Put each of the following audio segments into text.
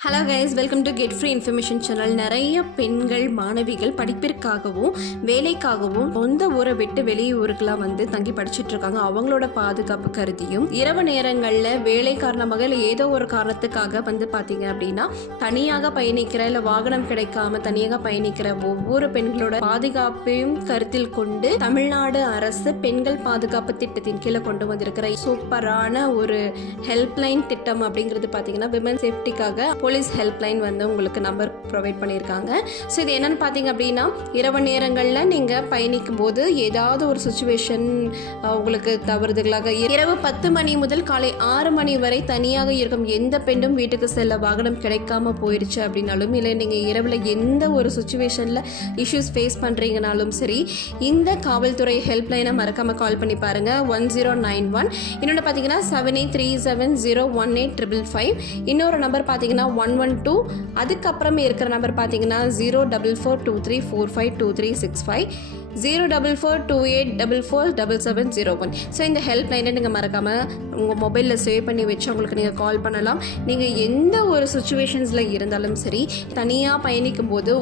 Hello guys welcome to get free information channel நிறைய பெண்கள் மாணவிகள் படிப்பிற்காகவும் வேலைக்காகவும் சொந்த ஊரை விட்டு வெளியூருக்கெல்லாம் வந்து தங்கி படிச்சுட்டு இருக்காங்க. அவங்களோட பாதுகாப்பு கருதியும் இரவு நேரங்களில் வேலை காரணமாக இல்லை ஏதோ ஒரு காரணத்துக்காக வந்து பார்த்தீங்க அப்படின்னா தனியாக பயணிக்கிற இல்லை வாகனம் கிடைக்காம தனியாக பயணிக்கிற ஒவ்வொரு பெண்களோட பாதுகாப்பையும் கருத்தில் கொண்டு தமிழ்நாடு அரசு பெண்கள் பாதுகாப்பு திட்டத்தின் கீழே கொண்டு வந்திருக்கிற சூப்பரான ஒரு ஹெல்ப்லைன் திட்டம் அப்படிங்கிறது பார்த்தீங்கன்னா விமன் சேஃப்டிக்காக போலீஸ் ஹெல்ப்லைன் வந்து உங்களுக்கு நம்பர் ப்ரொவைட் பண்ணியிருக்காங்க. ஸோ இது என்னென்னு பார்த்தீங்க அப்படின்னா இரவு நேரங்களில் நீங்கள் பயணிக்கும் போது ஏதாவது ஒரு சுச்சுவேஷன் உங்களுக்கு தவறுதலாக இரவு பத்து மணி முதல் காலை ஆறு மணி வரை தனியாக இருக்கும் எந்த பெண்ணும் வீட்டுக்கு செல்ல வாகனம் கிடைக்காம போயிடுச்சு அப்படின்னாலும் இல்லை நீங்கள் இரவில் எந்த ஒரு சுச்சுவேஷனில் இஷ்யூஸ் ஃபேஸ் பண்ணுறீங்கனாலும் சரி இந்த காவல்துறை ஹெல்ப்லைனை மறக்காமல் கால் பண்ணி பாருங்கள் ஒன் ஜீரோ நைன் ஒன் இன்னொன்று பார்த்தீங்கன்னா seven eight three seven zero one eight triple five இன்னொரு நம்பர் பார்த்தீங்கன்னா ஒன் ஒன் டூ அதுக்கப்புறமே இருக்கிற நம்பர் பார்த்தீங்கன்னா zero double four two three four five two three six five zero double four two eight double four double seven zero one so இந்த help லைனை நீங்கள் மறக்காமல் உங்கள் மொபைலில் சேவ் பண்ணி வச்சு உங்களுக்கு நீங்கள் கால் பண்ணலாம். நீங்கள் எந்த ஒரு சுச்சுவேஷன்ஸில் இருந்தாலும் சரி தனியாக பயணிக்கும் போது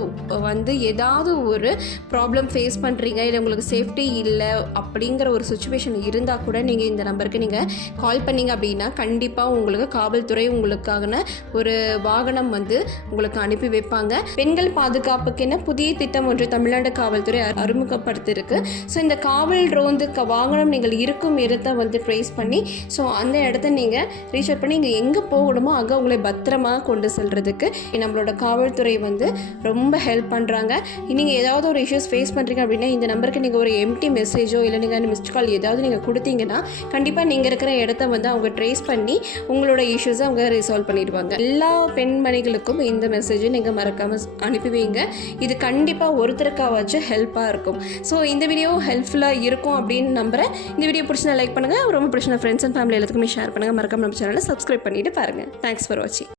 வந்து ஏதாவது ஒரு ப்ராப்ளம் ஃபேஸ் பண்ணுறீங்க இல்லை உங்களுக்கு சேஃப்டி இல்லை அப்படிங்கிற ஒரு சுச்சுவேஷன் இருந்தால் கூட நீங்கள் இந்த நம்பருக்கு நீங்கள் கால் பண்ணீங்க அப்படின்னா கண்டிப்பாக உங்களுக்கு காவல்துறை உங்களுக்கான ஒரு வாகனம் வந்து உங்களுக்கு அனுப்பி வைப்பாங்க. பெண்கள் பாதுகாப்புக்கென புதிய திட்டம் ஒன்று தமிழ்நாடு காவல்துறை அறிமுகம் அறிமுகப்படுத்தியிருக்கு ஸோ இந்த காவல் ரோந்து க- வாகனம் நீங்கள் இருக்கும் இடத்தை வந்து ட்ரேஸ் பண்ணி ஸோ அந்த இடத்த நீங்கள் ரீச் அவுட் பண்ணி இங்கே எங்கே போகணுமோ அங்கே உங்களை பத்திரமா கொண்டு செல்கிறதுக்கு நம்மளோட காவல்துறை வந்து ரொம்ப ஹெல்ப் பண்ணுறாங்க நீங்கள் ஏதாவது ஒரு இஷ்யூஸ் ஃபேஸ் பண்ணுறீங்க அப்படின்னா இந்த நம்பருக்கு நீங்கள் ஒரு எம்டி மெசேஜோ இல்லை நீங்கள் மிஸ்ட் கால் ஏதாவது நீங்கள் கொடுத்தீங்கன்னா கண்டிப்பாக நீங்கள் இருக்கிற இடத்த வந்து அவங்க ட்ரேஸ் பண்ணி உங்களோட இஷ்யூஸை அவங்க ரிசால்வ் பண்ணிடுவாங்க. எல்லா பெண்மணிகளுக்கும் இந்த மெசேஜை நீங்கள் மறக்காமல் அனுப்பி வைங்க. இது கண்டிப்பாக ஒருத்தருக்காவாச்சும் ஹெல்ப்பாக இருக்கும். ஸோ இந்த வீடியோ ஹெல்ப்ஃபுல்லாக இருக்கும் அப்படின்னு நம்புகிறேன் இந்த வீடியோ பிடிச்சினா லைக் பண்ணுங்கள் ரொம்ப பிடிச்சினா ஃப்ரெண்ட்ஸ் அண்ட் ஃபேமிலி எல்லாத்துக்குமே ஷேர் பண்ணுங்கள் மறக்காம நம்ம சேனலை சப்ஸ்கிரைப் பண்ணிட்டு பாருங்கள் தேங்க்ஸ் ஃபார் வாட்சிங்